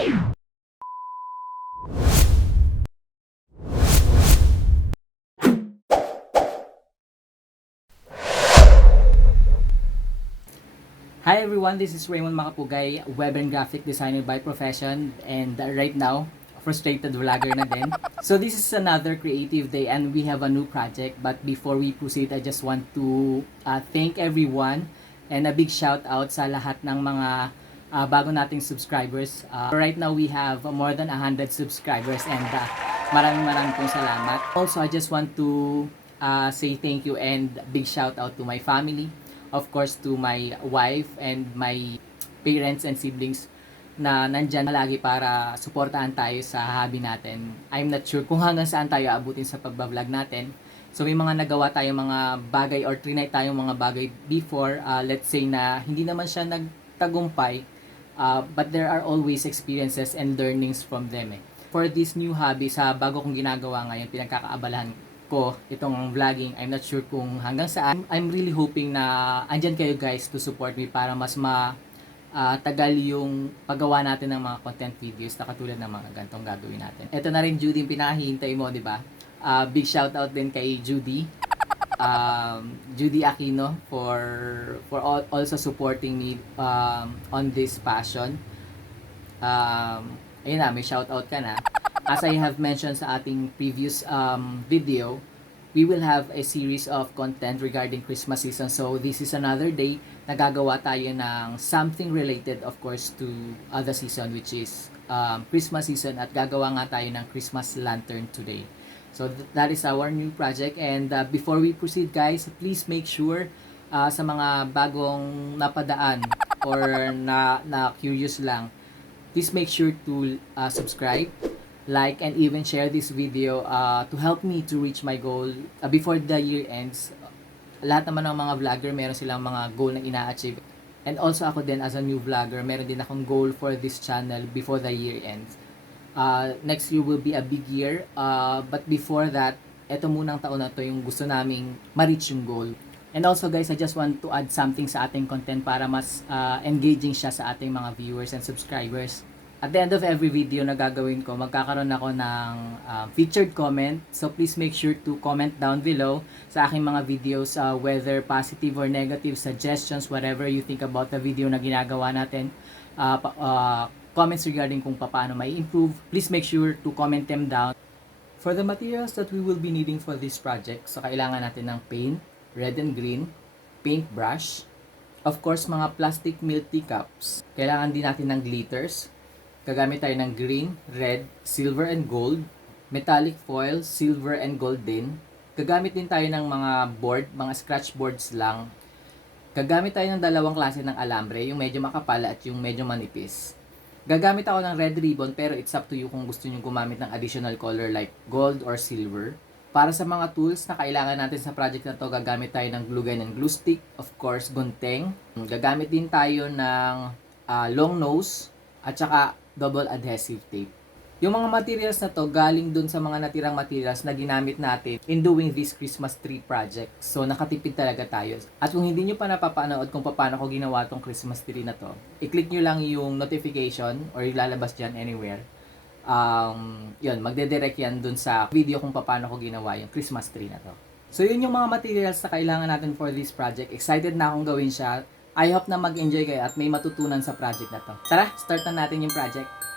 Hi everyone, this is Raymond Makapugay, web and graphic designer by profession, and right now, frustrated vlogger na din. So this is another creative day and we have a new project, but before we proceed, I just want to thank everyone and a big shout out sa lahat ng mga bago nating subscribers. Right now we have more than 100 subscribers and maraming pong salamat. Also, I just want to say thank you and big shout out to my family, of course to my wife and my parents and siblings na nandyan lagi para suportahan tayo sa hobby natin. I'm not sure kung hanggang saan tayo abutin sa pagbablog natin. So may mga nagawa tayong mga bagay or trinay tayong mga bagay before, let's say na hindi naman siya nagtagumpay, but there are always experiences and learnings from them eh. For this new hobby, sa bago kong ginagawa ngayon, pinagkakaabalahan ko itong vlogging. I'm not sure kung hanggang saan. I'm really hoping na andyan kayo guys to support me para mas tagal yung paggawa natin ng mga content videos na katulad ng mga gantong gagawin natin. Ito na rin Judy yung pinakahihintay mo, di ba? Big shout out din kay Judy. Judy Aquino for also supporting me on this passion. Ayun na, may shout out ka na. As I have mentioned sa ating previous video, we will have a series of content regarding Christmas season. So this is another day na gagawa tayo ng something related of course to the season, which is Christmas season, at gagawa nga tayo ng Christmas lantern today. So that is our new project, and before we proceed guys, please make sure sa mga bagong napadaan or na curious lang, please make sure to subscribe, like, and even share this video to help me to reach my goal before the year ends. Lahat naman ng mga vlogger meron silang mga goal na ina-achieve, and also ako din as a new vlogger, meron din akong goal for this channel before the year ends. Next year will be a big year, but before that, eto munang taon na to yung gusto naming ma-reach yung goal. And also guys, I just want to add something sa ating content para mas engaging siya sa ating mga viewers and subscribers. At the end of every video na gagawin ko, magkakaroon ako ng featured comment. So please make sure to comment down below sa aking mga videos, whether positive or negative suggestions, whatever you think about the video na ginagawa natin. Comments regarding kung paano may improve, please make sure to comment them down. For the materials that we will be needing for this project, so kailangan natin ng paint, red and green, paintbrush, of course mga plastic Milktea cups. Kailangan din natin ng glitters. Gagamit tayo ng green, red, silver and gold, metallic foil, silver and gold din. Gagamit din tayo ng mga board, mga scratch boards lang. Gagamit tayo ng dalawang klase ng alambre, yung medyo makapal at yung medyo manipis. Gagamit ako ng red ribbon, pero it's up to you kung gusto nyo gumamit ng additional color like gold or silver. Para sa mga tools na kailangan natin sa project na to, gagamit tayo ng glue gun and glue stick, of course, gunting. Gagamit din tayo ng long nose at saka double adhesive tape. Yung mga materials na to galing dun sa mga natirang materials na ginamit natin in doing this Christmas tree project. So nakatipid talaga tayo. At kung hindi nyo pa napapanood kung paano ko ginawa tong Christmas tree na to, i-click nyo lang yung notification or ilalabas dyan anywhere. Yun, magdedirect yan dun sa video kung paano ko ginawa yung Christmas tree na to. So yun yung mga materials na kailangan natin for this project. Excited na akong gawin siya. I hope na mag-enjoy kayo at may matutunan sa project na to. Tara, start na natin yung project.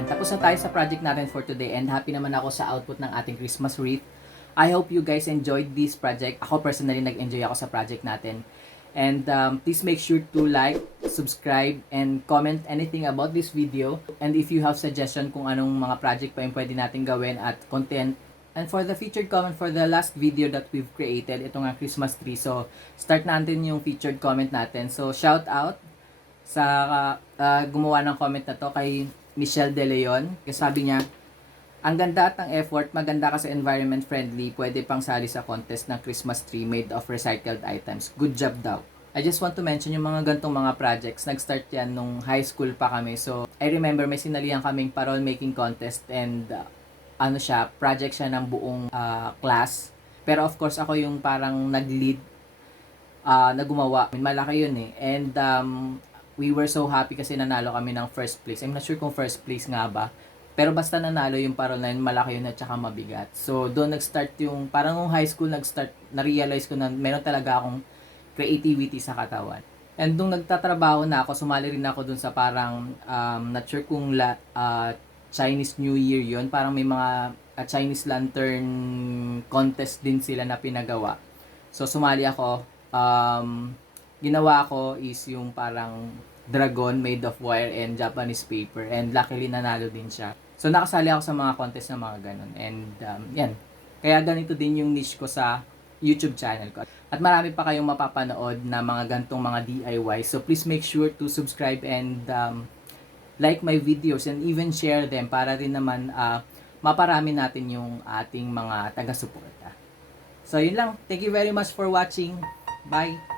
Yan, tapos na tayo sa project natin for today and happy naman ako sa output ng ating Christmas wreath. I hope you guys enjoyed this project. Ako personally nag-enjoy ako sa project natin. And please make sure to like, subscribe, and comment anything about this video. And if you have suggestion kung anong mga project pa yung pwede natin gawin at content. And for the featured comment for the last video that we've created, ito nga Christmas tree. So, start natin yung featured comment natin. So, shout out sa gumawa ng comment na to kay Michelle De Leon. Kasi sabi niya, ang ganda at ang effort, maganda kasi environment friendly, pwede pang sali sa contest ng Christmas tree made of recycled items. Good job daw. I just want to mention yung mga gantong mga projects. Nag-start yan nung high school pa kami. So, I remember may sinalihan kaming parol making contest and project siya ng buong class. Pero of course, ako yung parang nag-lead na gumawa. Malaki yun eh. And we were so happy kasi nanalo kami ng first place. I'm not sure kung first place nga ba. Pero basta nanalo yung parol na yun, malaki yun at saka mabigat. So, doon nag-start yung, parang nung high school nag-start, na-realize ko na meron talaga akong creativity sa katawan. And nung nagtatrabaho na ako, sumali rin ako doon sa parang, not sure kung Chinese New Year yun. Parang may mga Chinese lantern contest din sila na pinagawa. So, sumali ako. Ginawa ko is yung parang dragon made of wire and Japanese paper. And luckily, nanalo din siya. So, nakasali ako sa mga contest na mga ganun. And, yan. Kaya ganito din yung niche ko sa YouTube channel ko. At marami pa kayong mapapanood na mga gantong mga DIY. So, please make sure to subscribe and like my videos and even share them para rin naman maparami natin yung ating mga taga-suporta. So, yun lang. Thank you very much for watching. Bye!